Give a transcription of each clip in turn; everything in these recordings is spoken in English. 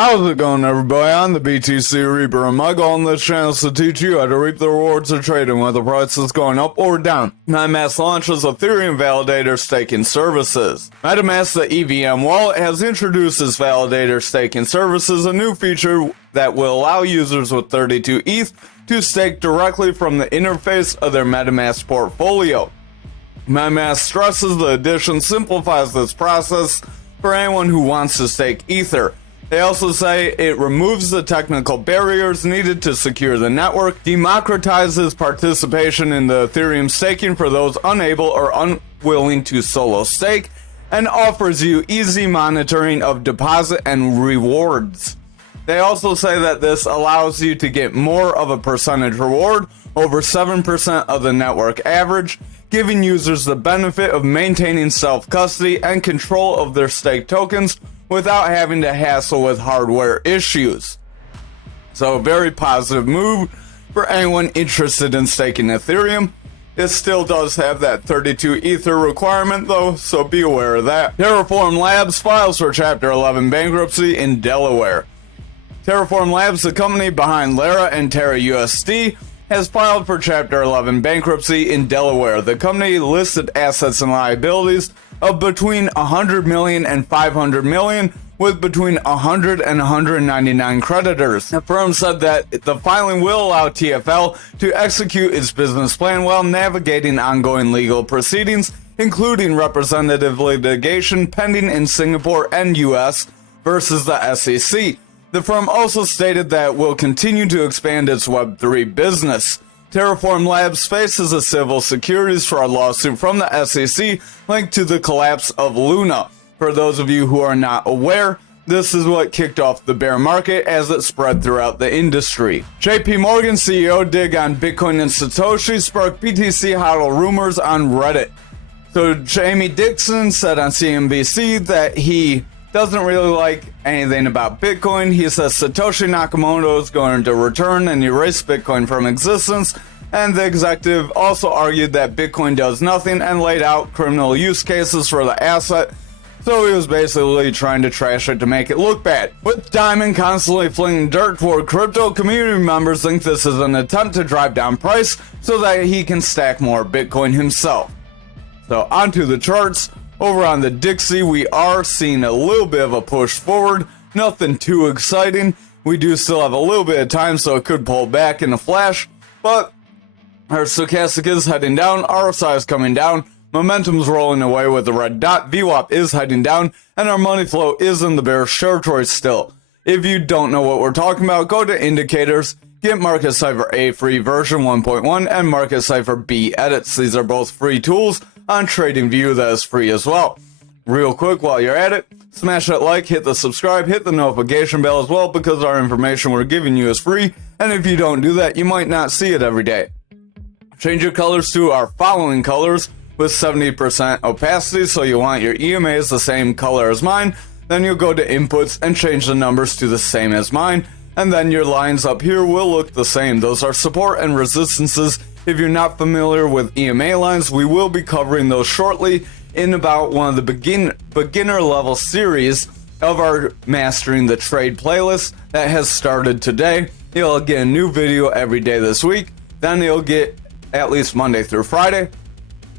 How's it going, everybody? I'm the BTC Reaper, and my goal on this channel is to teach you how to reap the rewards of trading, whether price is going up or down. MetaMask launches Ethereum validator staking services. MetaMask, the EVM wallet, has introduced its validator staking services, a new feature that will allow users with 32 ETH to stake directly from the interface of their MetaMask portfolio. MetaMask stresses the addition simplifies this process for anyone who wants to stake Ether. They also say it removes the technical barriers needed to secure the network, democratizes participation in the Ethereum staking for those unable or unwilling to solo stake, and offers you easy monitoring of deposit and rewards. They also say that this allows you to get more of a percentage reward, over 7% of the network average, giving users the benefit of maintaining self-custody and control of their staked tokens without having to hassle with hardware issues. So a very positive move for anyone interested in staking Ethereum. It still does have that 32 Ether requirement though, so be aware of that. Terraform Labs files for Chapter 11 bankruptcy in Delaware. Terraform Labs, the company behind Terra and Terra USD, has filed for Chapter 11 bankruptcy in Delaware. The company listed assets and liabilities of between 100 million and 500 million, with between 100 and 199 creditors. The firm said that the filing will allow TFL to execute its business plan while navigating ongoing legal proceedings, including representative litigation pending in Singapore and US versus the SEC. The firm also stated that it will continue to expand its Web3 business. Terraform Labs faces a civil securities fraud lawsuit from the SEC linked to the collapse of Luna. For those of you who are not aware, this is what kicked off the bear market as it spread throughout the industry. JPM CEO dig on Bitcoin and Satoshi sparked BTC hodl rumors on Reddit. So Jamie Dixon said on CNBC that he doesn't really like anything about Bitcoin. He says Satoshi Nakamoto is going to return and erase Bitcoin from existence, and the executive also argued that Bitcoin does nothing and laid out criminal use cases for the asset, so he was basically trying to trash it to make it look bad. With Diamond constantly flinging dirt toward crypto, community members think this is an attempt to drive down price so that he can stack more Bitcoin himself. So onto the charts. Over on the Dixie, we are seeing a little bit of a push forward. Nothing too exciting. We do still have a little bit of time, so it could pull back in a flash. But our stochastic is heading down. RSI is coming down. Momentum's rolling away with the red dot. VWAP is heading down. And our money flow is in the bearish territory still. If you don't know what we're talking about, go to indicators. Get Market Cipher A free version 1.1 and Market Cipher B edits. These are both free tools on TradingView that is free as well. Real quick while you're at it, smash that like, hit the subscribe, hit the notification bell as well, because our information we're giving you is free, and if you don't do that, you might not see it every day. Change your colors to our following colors with 70% opacity, so you want your EMAs the same color as mine. Then you'll go to inputs and change the numbers to the same as mine, and then your lines up here will look the same. Those are support and resistances. If you're not familiar with EMA lines, we will be covering those shortly in about one of the beginner level series of our Mastering the Trade playlist that has started today. You'll get a new video every day this week. Then you'll get at least Monday through Friday.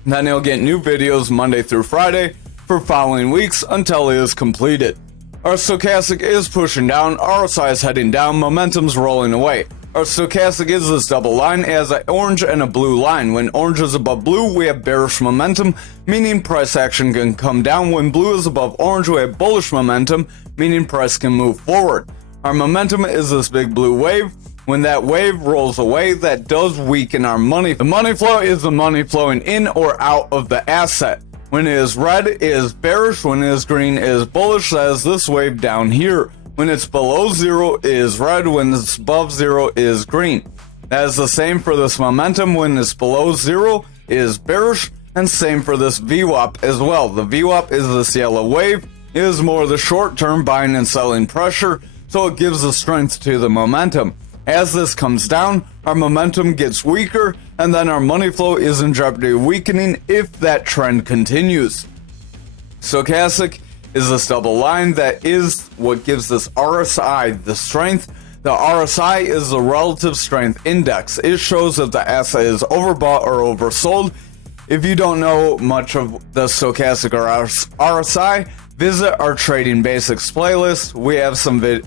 Then you'll get new videos Monday through Friday for following weeks until it is completed. Our stochastic is pushing down, RSI is heading down, momentum's rolling away. Our stochastic is this double line. It has an orange and a blue line. When orange is above blue, we have bearish momentum, meaning price action can come down. When blue is above orange, we have bullish momentum, meaning price can move forward. Our momentum is this big blue wave. When that wave rolls away, that does weaken our money. The money flow is the money flowing in or out of the asset. When it is red, it is bearish. When it is green, it is bullish. That is this wave down here. When it's below zero, it is red. When it's above zero, it is green. That is the same for this momentum. When it's below zero, it is bearish. And same for this VWAP as well. The VWAP is this yellow wave. It is more the short-term buying and selling pressure, so it gives the strength to the momentum. As this comes down, our momentum gets weaker, and then our money flow is in jeopardy of weakening if that trend continues. Stochastic is this double line that is what gives this RSI the strength. The RSI is the relative strength index. It shows if the asset is overbought or oversold. If you don't know much of the stochastic or RSI, visit our Trading Basics playlist. We have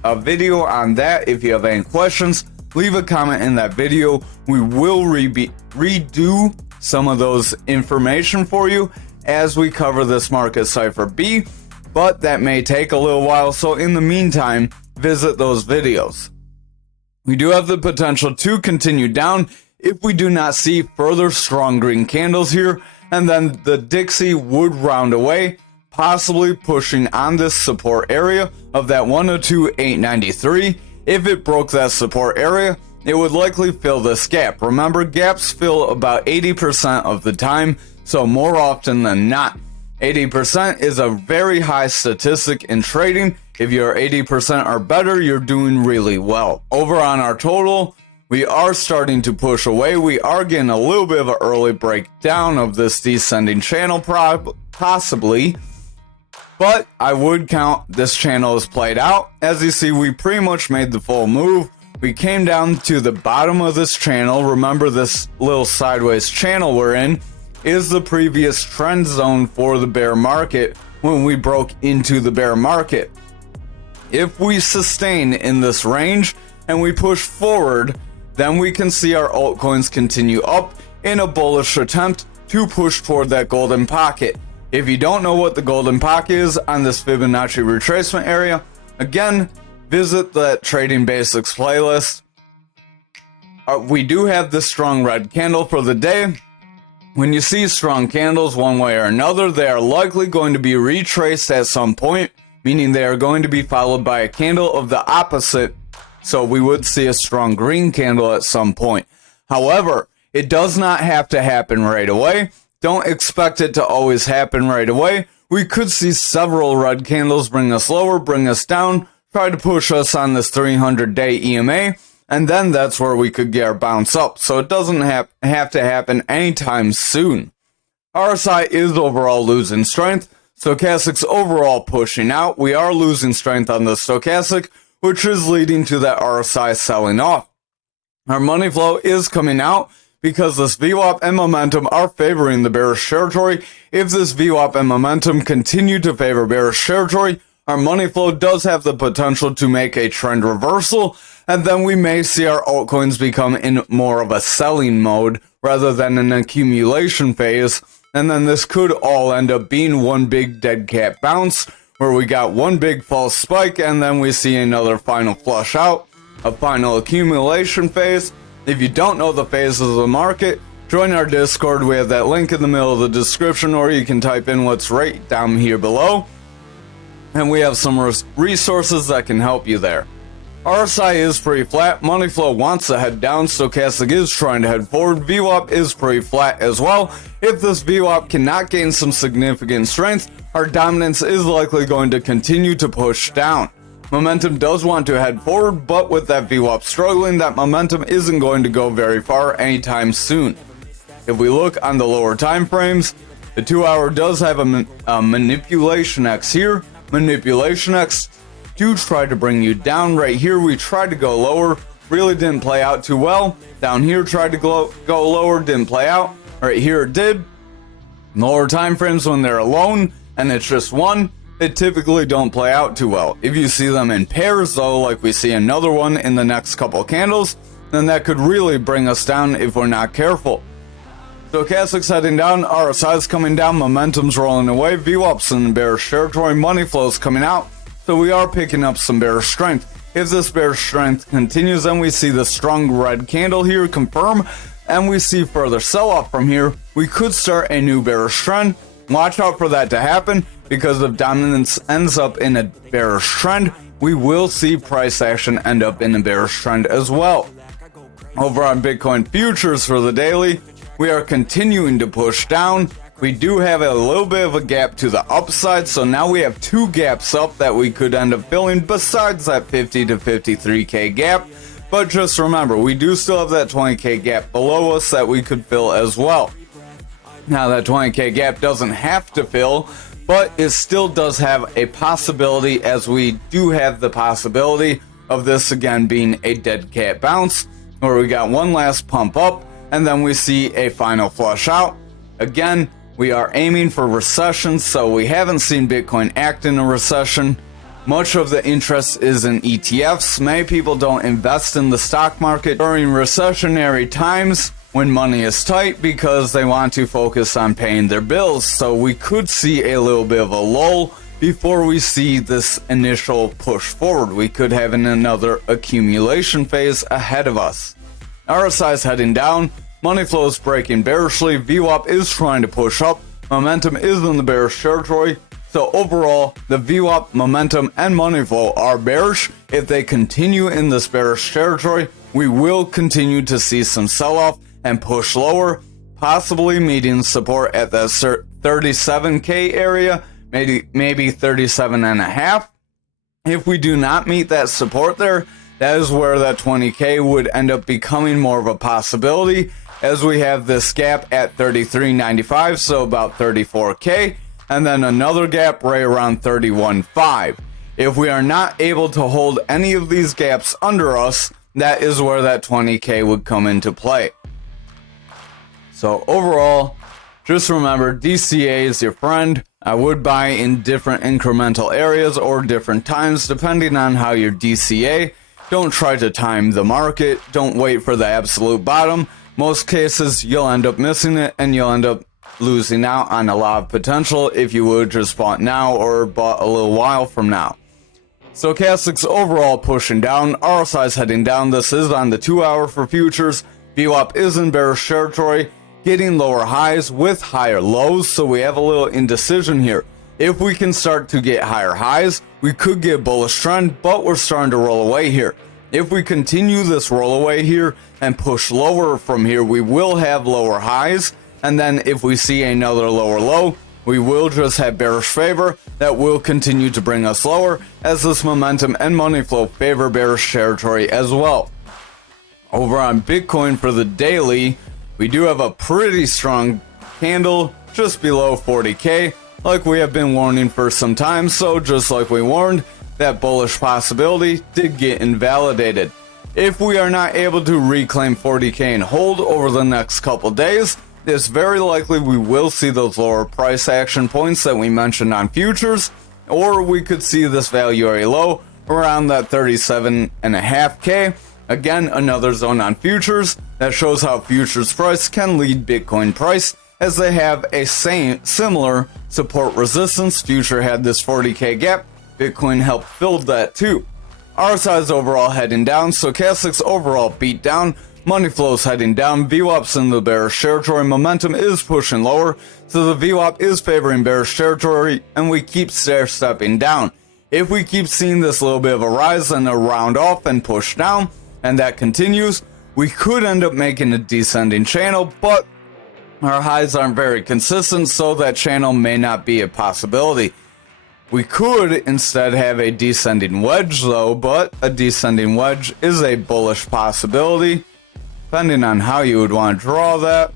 a video on that. If you have any questions, leave a comment in that video. We will redo some of those information for you as we cover this market cipher B, but that may take a little while. So in the meantime, visit those videos. We do have the potential to continue down if we do not see further strong green candles here, and then the Dixie would round away, possibly pushing on this support area of that 102.893. If it broke that support area, it would likely fill this gap. Remember, gaps fill about 80% of the time, so more often than not. 80% is a very high statistic in trading. If you're 80% or better, you're doing really well. Over on our total, we are starting to push away. We are getting a little bit of an early breakdown of this descending channel, possibly. But I would count this channel as played out. As you see, we pretty much made the full move. We came down to the bottom of this channel. Remember, this little sideways channel we're in is the previous trend zone for the bear market when we broke into the bear market. If we sustain in this range and we push forward, then we can see our altcoins continue up in a bullish attempt to push toward that golden pocket. If you don't know what the golden pocket is on this Fibonacci retracement area, again, visit the Trading Basics playlist. We do have this strong red candle for the day. When you see strong candles one way or another, they are likely going to be retraced at some point, meaning they are going to be followed by a candle of the opposite. So we would see a strong green candle at some point. However, it does not have to happen right away. Don't expect it to always happen right away. We could see several red candles bring us lower, bring us down, try to push us on this 300-day EMA, and then that's where we could get our bounce up. So it doesn't have to happen anytime soon. RSI is overall losing strength. Stochastic's overall pushing out. We are losing strength on the stochastic, which is leading to that RSI selling off. Our money flow is coming out because this VWAP and momentum are favoring the bearish territory. If this VWAP and momentum continue to favor bearish territory, our money flow does have the potential to make a trend reversal, and then we may see our altcoins become in more of a selling mode rather than an accumulation phase, and then this could all end up being one big dead cat bounce, where we got one big false spike and then we see another final flush out, a final accumulation phase. If you don't know the phases of the market, join our Discord. We have that link in the middle of the description, or you can type in what's right down here below. And we have some resources that can help you there. RSI is pretty flat. Money flow wants to head down. Stochastic is trying to head forward. VWAP is pretty flat as well. If this VWAP cannot gain some significant strength, our dominance is likely going to continue to push down. Momentum does want to head forward, but with that VWAP struggling, that momentum isn't going to go very far anytime soon. If we look on the lower time frames, the 2 hour does have a manipulation X here. Manipulation X do try to bring you down. Right here we tried to go lower, really didn't play out too well. Down here tried to go lower, didn't play out. Right here it did. Lower time frames, when they're alone and it's just one, they typically don't play out too well. If you see them in pairs though, like we see another one in the next couple candles, then that could really bring us down if we're not careful. Stochastic's heading down, RSI's coming down, momentum's rolling away, VWAP's in the bearish territory, money flow's coming out, so we are picking up some bearish strength. If this bearish strength continues, then we see the strong red candle here confirm, and we see further sell-off from here. We could start a new bearish trend. Watch out for that to happen, because if dominance ends up in a bearish trend, we will see price action end up in a bearish trend as well. Over on Bitcoin futures for the daily, we are continuing to push down. We do have a little bit of a gap to the upside, so now we have two gaps up that we could end up filling besides that 50 to 53k gap. But just remember, we do still have that 20k gap below us that we could fill as well. Now that 20k gap doesn't have to fill, but it still does have a possibility, as we do have the possibility of this again being a dead cat bounce, where we got one last pump up and then we see a final flush out. Again, we are aiming for recession, so we haven't seen Bitcoin act in a recession. Much of the interest is in ETFs. Many people don't invest in the stock market during recessionary times when money is tight because they want to focus on paying their bills. So we could see a little bit of a lull before we see this initial push forward. We could have another accumulation phase ahead of us. RSI is heading down. Money flow is breaking bearishly. VWAP is trying to push up. Momentum is in the bearish territory. So overall, the VWAP, momentum, and money flow are bearish. If they continue in this bearish territory, we will continue to see some sell-off and push lower, possibly meeting support at the 37K area, maybe 37.5. If we do not meet that support there, that is where that 20K would end up becoming more of a possibility, as we have this gap at 33.95, so about 34K, and then another gap right around 31.5. If we are not able to hold any of these gaps under us, that is where that 20K would come into play. So overall, just remember, DCA is your friend. I would buy in different incremental areas or different times depending on how your DCA. Don't try to time the market. Don't wait for the absolute bottom. Most cases, you'll end up missing it and you'll end up losing out on a lot of potential if you would just bought now or bought a little while from now. Stochastics overall pushing down. RSI is heading down. This is on the 2-hour for futures. VWAP is in bearish territory, getting lower highs with higher lows, so we have a little indecision here. If we can start to get higher highs, we could get a bullish trend, but we're starting to roll away here. If we continue this roll away here and push lower from here, we will have lower highs, and then if we see another lower low, we will just have bearish favor that will continue to bring us lower, as this momentum and money flow favor bearish territory as well. Over on Bitcoin for the daily, we do have a pretty strong candle just below 40K, like we have been warning for some time. So just like we warned, that bullish possibility did get invalidated. If we are not able to reclaim 40K and hold over the next couple days, it's very likely we will see those lower price action points that we mentioned on futures, or we could see this value area low around that 37.5K. Again, another zone on futures that shows how futures price can lead Bitcoin price, as they have a similar support resistance. Future had this 40K gap. Bitcoin helped fill that too. RSI is overall heading down. Stochastics overall beat down. Money flows heading down. VWAP's in the bearish territory. Momentum is pushing lower, so the VWAP is favoring bearish territory, and we keep stair-stepping down. If we keep seeing this little bit of a rise and a round off and push down, and that continues, we could end up making a descending channel, but our highs aren't very consistent, so that channel may not be a possibility. We could instead have a descending wedge though, but a descending wedge is a bullish possibility, depending on how you would want to draw that.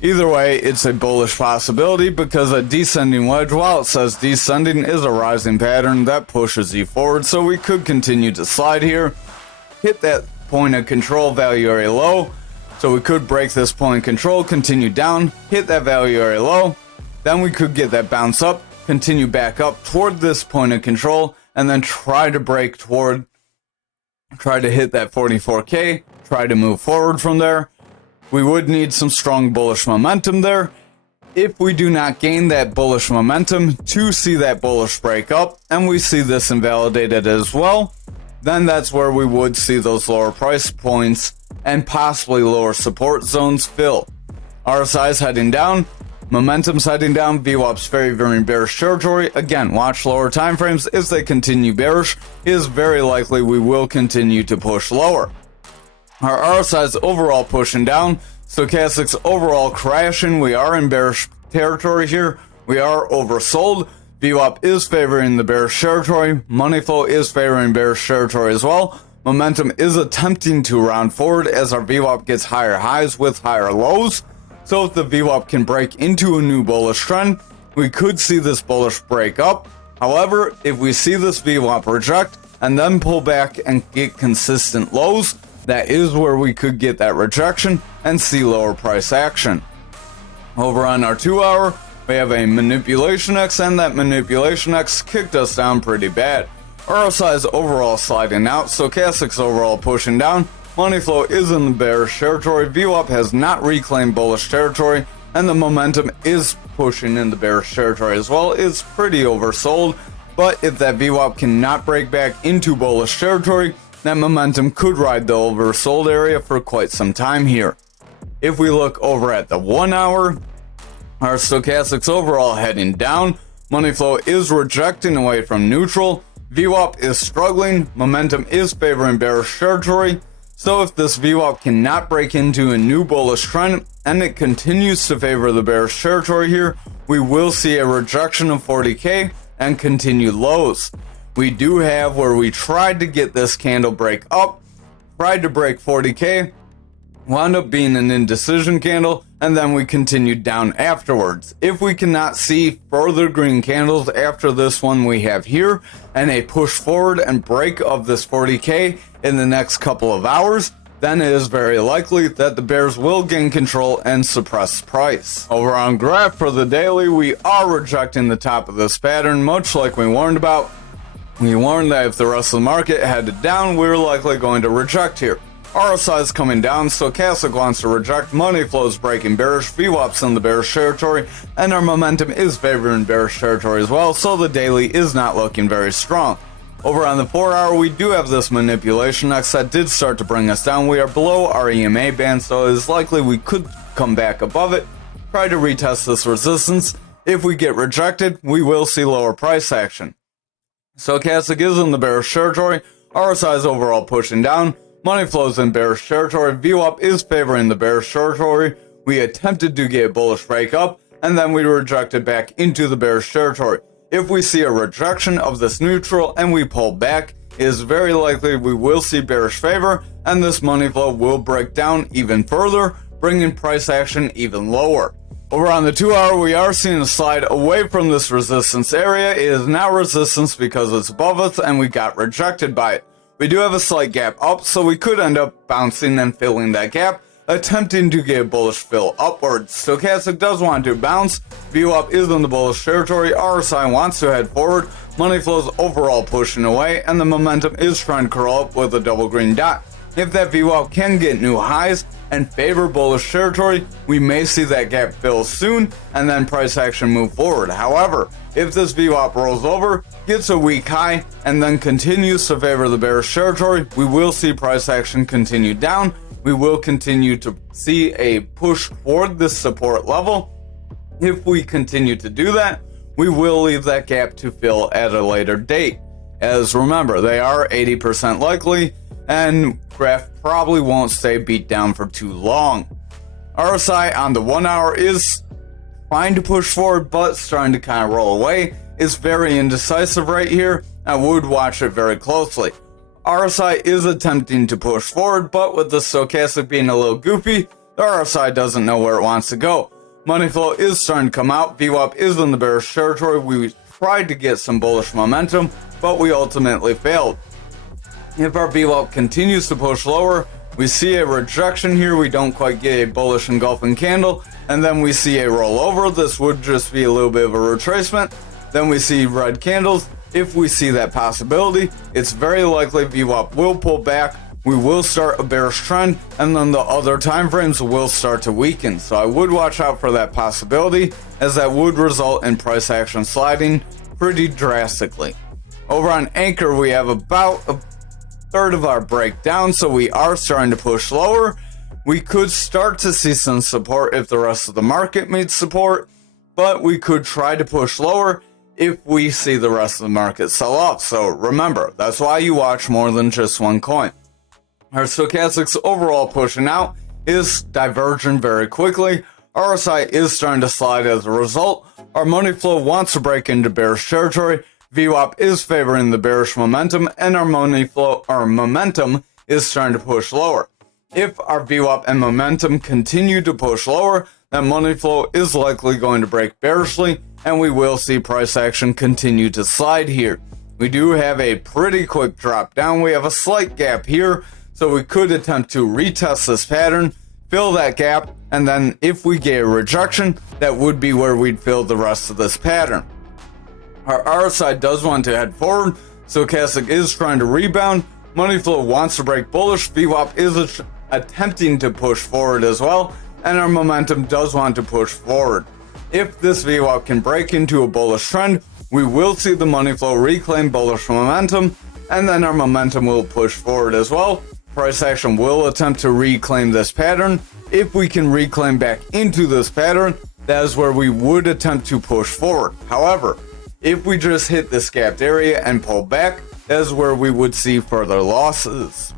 Either way, it's a bullish possibility because a descending wedge, while it says descending, is a rising pattern that pushes you forward, so we could continue to slide here. Hit that point of control value area low, so we could break this point of control, continue down, hit that value area low, then we could get that bounce up, continue back up toward this point of control, and then try to break toward, try to hit that 44K, try to move forward from there. We would need some strong bullish momentum there. If we do not gain that bullish momentum to see that bullish break up, and we see this invalidated as well, then that's where we would see those lower price points and possibly lower support zones fill. RSI is heading down, momentum's heading down, VWAP's favoring bearish territory. Again, watch lower time frames. If they continue bearish, it is very likely we will continue to push lower. Our RSI is overall pushing down, stochastics overall crashing. We are in bearish territory here. We are oversold. VWAP is favoring the bearish territory. Money flow is favoring bearish territory as well. Momentum is attempting to round forward as our VWAP gets higher highs with higher lows. So if the VWAP can break into a new bullish trend, we could see this bullish break up. However, if we see this VWAP reject and then pull back and get consistent lows, that is where we could get that rejection and see lower price action. Over on our 2 hour, we have a manipulation X, and that manipulation X kicked us down pretty bad. RSI is overall sliding out, stochastics overall pushing down, money flow is in the bearish territory, VWAP has not reclaimed bullish territory, and the momentum is pushing in the bearish territory as well. It's pretty oversold, but if that VWAP cannot break back into bullish territory, that momentum could ride the oversold area for quite some time here. If we look over at the 1 hour, our stochastics overall heading down, money flow is rejecting away from neutral, VWAP is struggling, momentum is favoring bearish territory. So if this VWAP cannot break into a new bullish trend and it continues to favor the bearish territory here, we will see a rejection of 40k and continued lows. We do have where we tried to get this candle break up, tried to break 40k, wound up being an indecision candle, and then we continued down afterwards. If we cannot see further green candles after this one we have here, and a push forward and break of this 40k in the next couple of hours, then it is very likely that the bears will gain control and suppress price. Over on graph for the daily, we are rejecting the top of this pattern, much like we warned about. We warned that if the rest of the market headed down, we were likely going to reject here. RSI is coming down, stochastic wants to reject, money flows breaking bearish, VWAP's in the bearish territory, and our momentum is favoring bearish territory as well, so the daily is not looking very strong. Over on the 4 hour, we do have this manipulation X that did start to bring us down. We are below our EMA band, so it is likely we could come back above it, try to retest this resistance. If we get rejected, we will see lower price action. Stochastic is in the bearish territory, RSI is overall pushing down, money flows in bearish territory, VWAP is favoring the bearish territory. We attempted to get a bullish break up, and then we rejected back into the bearish territory. If we see a rejection of this neutral and we pull back, it is very likely we will see bearish favor, and this money flow will break down even further, bringing price action even lower. Over on the 2 hour, we are seeing a slide away from this resistance area. It is now resistance because it's above us and we got rejected by it. We do have a slight gap up, so we could end up bouncing and filling that gap, attempting to get a bullish fill upwards. Stochastic does want to bounce, VWAP is in the bullish territory, RSI wants to head forward, money flows overall pushing away, and the momentum is trying to curl up with a double green dot. If that VWAP can get new highs and favor bullish territory, we may see that gap fill soon and then price action move forward. However, if this VWAP rolls over, gets a weak high, and then continues to favor the bearish territory, we will see price action continue down. We will continue to see a push toward this support level. If we continue to do that, we will leave that gap to fill at a later date. As remember, they are 80% likely, and graph probably won't stay beat down for too long. RSI on the 1 hour is trying to push forward, but starting to kind of roll away. It's very indecisive right here. I would watch it very closely. RSI is attempting to push forward, but with the stochastic being a little goofy, the RSI doesn't know where it wants to go. Money flow is starting to come out. VWAP is in the bearish territory. We tried to get some bullish momentum, but we ultimately failed. If our VWAP continues to push lower, we see a rejection here. We don't quite get a bullish engulfing candle, and then we see a rollover. This would just be a little bit of a retracement. Then we see red candles. If we see that possibility, it's very likely VWAP will pull back. We will start a bearish trend, and then the other time frames will start to weaken. So I would watch out for that possibility, as that would result in price action sliding pretty drastically. Over on Ankr, we have about a third of our breakdown, so we are starting to push lower. We could start to see some support if the rest of the market meets support, but we could try to push lower if we see the rest of the market sell off. So remember, that's why you watch more than just one coin. Our stochastics overall pushing out is diverging very quickly. RSI is starting to slide as a result. Our money flow wants to break into bearish territory. VWAP is favoring the bearish momentum, and our momentum is starting to push lower. If our VWAP and momentum continue to push lower, that money flow is likely going to break bearishly and we will see price action continue to slide here. We do have a pretty quick drop down. We have a slight gap here, so we could attempt to retest this pattern, fill that gap, and then if we get a rejection, that would be where we'd fill the rest of this pattern. Our RSI does want to head forward, stochastic is trying to rebound, money flow wants to break bullish, VWAP is attempting to push forward as well, and our momentum does want to push forward. If this VWAP can break into a bullish trend, we will see the money flow reclaim bullish momentum, and then our momentum will push forward as well. Price action will attempt to reclaim this pattern. If we can reclaim back into this pattern, that is where we would attempt to push forward. However, if we just hit this gapped area and pull back, that is where we would see further losses.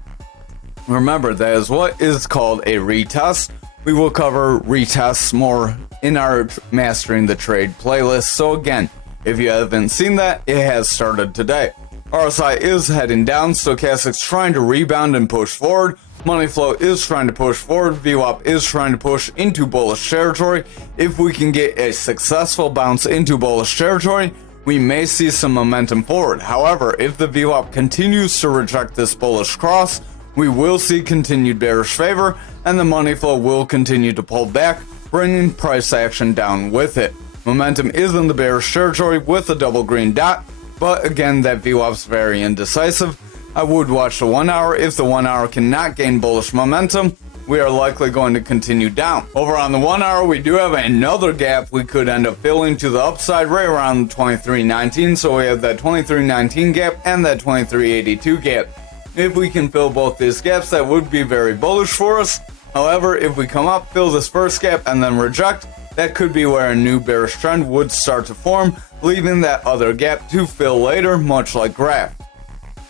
Remember, that is what is called a retest. We will cover retests more in our Mastering the Trade playlist. So again, if you haven't seen that, it has started today. RSI is heading down, stochastic's trying to rebound and push forward, money flow is trying to push forward, VWAP is trying to push into bullish territory. If we can get a successful bounce into bullish territory, we may see some momentum forward. However, if the VWAP continues to reject this bullish cross, we will see continued bearish favor, and the money flow will continue to pull back, bringing price action down with it. Momentum is in the bearish territory with a double green dot, but again, that VWAP's very indecisive. I would watch the 1 hour. If the 1 hour cannot gain bullish momentum, we are likely going to continue down. Over on the 1 hour, we do have another gap we could end up filling to the upside right around 23.19. So we have that 23.19 gap and that 23.82 gap. If we can fill both these gaps, that would be very bullish for us. However, if we come up, fill this first gap, and then reject, that could be where a new bearish trend would start to form, leaving that other gap to fill later, much like graph.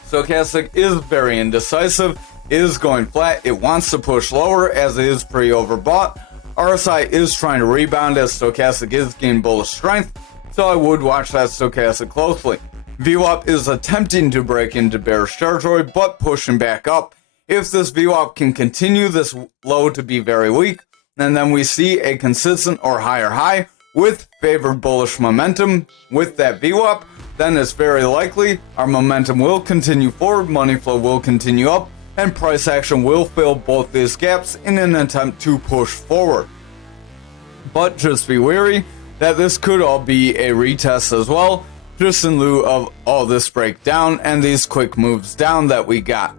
Stochastic is very indecisive, is going flat, it wants to push lower as it is pre-overbought. RSI is trying to rebound as stochastic is gaining bullish strength, so I would watch that stochastic closely. VWAP is attempting to break into bearish territory, but pushing back up. If this VWAP can continue this low to be very weak, and then we see a consistent or higher high with favored bullish momentum with that VWAP, then it's very likely our momentum will continue forward, money flow will continue up, and price action will fill both these gaps in an attempt to push forward. But just be wary that this could all be a retest as well, just in lieu of all this breakdown and these quick moves down that we got.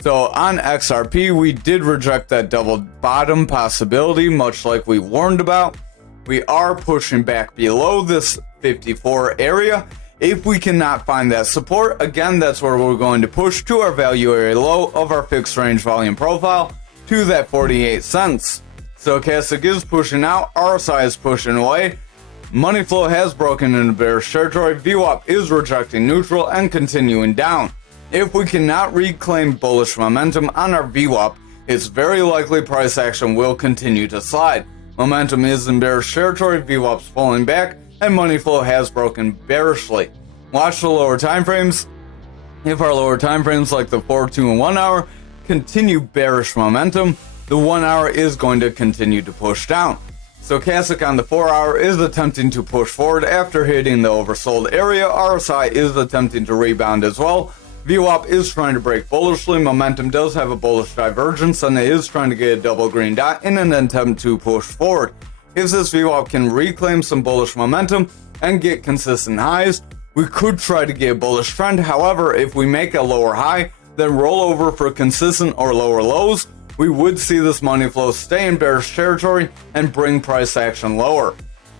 So on XRP, we did reject that double bottom possibility, much like we warned about. We are pushing back below this 54 area. If we cannot find that support, again, that's where we're going to push to our value area low of our fixed range volume profile to that 48 cents. Stochastic is pushing out, RSI is pushing away. Money flow has broken into bearish territory, VWAP is rejecting neutral and continuing down. If we cannot reclaim bullish momentum on our VWAP, it's very likely price action will continue to slide. Momentum is in bearish territory, VWAP's pulling back, and money flow has broken bearishly. Watch the lower time frames. If our lower time frames like the 4, 2, and 1 hour continue bearish momentum, the 1 hour is going to continue to push down. Stochastic on the 4 hour is attempting to push forward after hitting the oversold area. RSI is attempting to rebound as well. VWAP is trying to break bullishly. Momentum does have a bullish divergence, and it is trying to get a double green dot in an attempt to push forward. If this VWAP can reclaim some bullish momentum and get consistent highs, we could try to get a bullish trend. However, if we make a lower high, then roll over for consistent or lower lows, we would see this money flow stay in bearish territory and bring price action lower.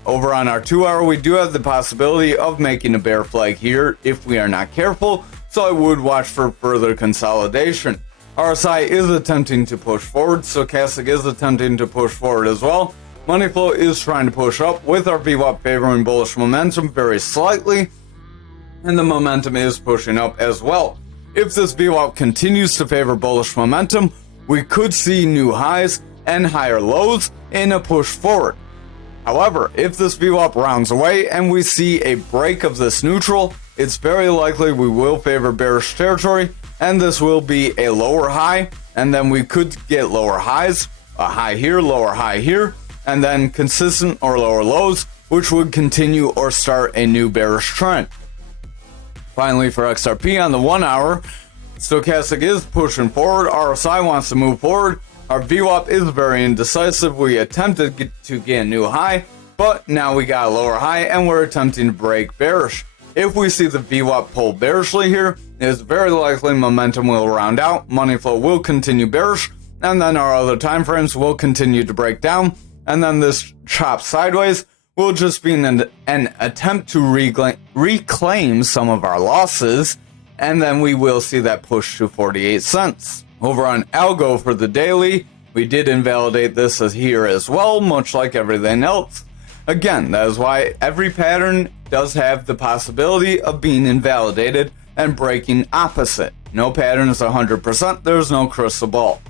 Over on our 2 hour, we do have the possibility of making a bear flag here if we are not careful, so I would watch for further consolidation. RSI is attempting to push forward, stochastic is attempting to push forward as well. Money flow is trying to push up with our VWAP favoring bullish momentum very slightly, and the momentum is pushing up as well. If this VWAP continues to favor bullish momentum, we could see new highs and higher lows in a push forward. However, if this VWAP rounds away and we see a break of this neutral, it's very likely we will favor bearish territory, and this will be a lower high, and then we could get lower highs, a high here, lower high here, and then consistent or lower lows which would continue or start a new bearish trend. Finally, for XRP on the 1 hour, stochastic is pushing forward, RSI wants to move forward, our VWAP is very indecisive, we attempted to get a new high, but now we got a lower high and we're attempting to break bearish. If we see the VWAP pull bearishly here, it is very likely momentum will round out, money flow will continue bearish, and then our other time frames will continue to break down, and then this chop sideways will just be an attempt to reclaim some of our losses, and then we will see that push to 48 cents. Over on ALGO for the daily, we did invalidate this as here as well, much like everything else. Again, that is why every pattern does have the possibility of being invalidated and breaking opposite. No pattern is 100%, there's no crystal ball.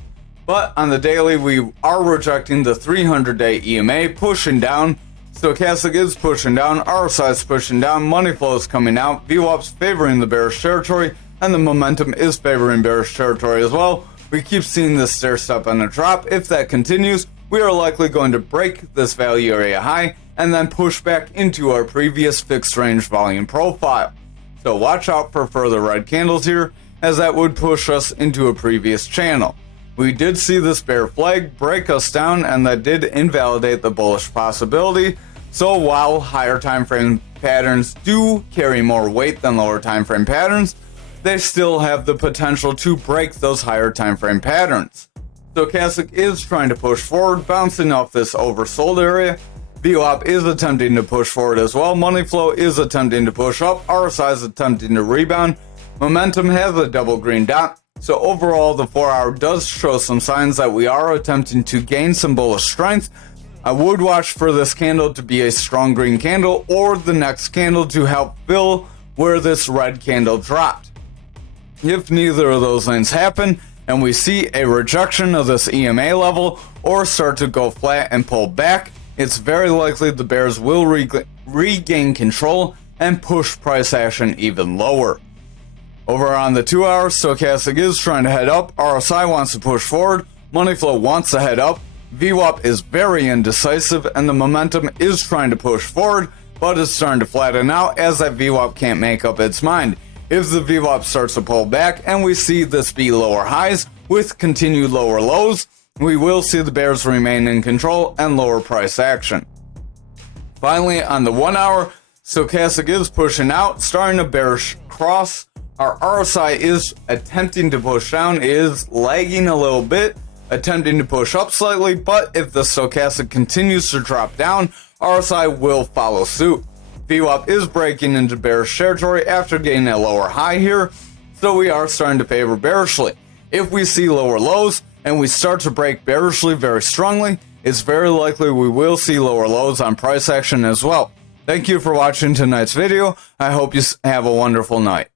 But on the daily, we are rejecting the 300-day EMA, pushing down. Stochastic is pushing down, RSI is pushing down, money flow is coming out, VWAP's favoring the bearish territory, and the momentum is favoring bearish territory as well. We keep seeing this stair step and a drop. If that continues, we are likely going to break this value area high and then push back into our previous fixed range volume profile. So watch out for further red candles here, as that would push us into a previous channel. We did see this bear flag break us down, and that did invalidate the bullish possibility. So while higher time frame patterns do carry more weight than lower time frame patterns, they still have the potential to break those higher time frame patterns. Stochastic is trying to push forward, bouncing off this oversold area. VWAP is attempting to push forward as well. Money flow is attempting to push up. RSI is attempting to rebound. Momentum has a double green dot. So overall, the 4 hour does show some signs that we are attempting to gain some bullish strength. I would watch for this candle to be a strong green candle, or the next candle to help fill where this red candle dropped. If neither of those things happen, and we see a rejection of this EMA level, or start to go flat and pull back, it's very likely the bears will regain control and push price action even lower. Over on the 2 hour, stochastic is trying to head up, RSI wants to push forward, money flow wants to head up, VWAP is very indecisive, and the momentum is trying to push forward, but it's starting to flatten out as that VWAP can't make up its mind. If the VWAP starts to pull back and we see this be lower highs with continued lower lows, we will see the bears remain in control and lower price action. Finally, on the 1 hour, stochastic is pushing out, starting a bearish cross. Our RSI is attempting to push down, it is lagging a little bit, attempting to push up slightly, but if the stochastic continues to drop down, RSI will follow suit. VWAP is breaking into bearish territory after getting a lower high here, so we are starting to favor bearishly. If we see lower lows and we start to break bearishly very strongly, it's very likely we will see lower lows on price action as well. Thank you for watching tonight's video. I hope you have a wonderful night.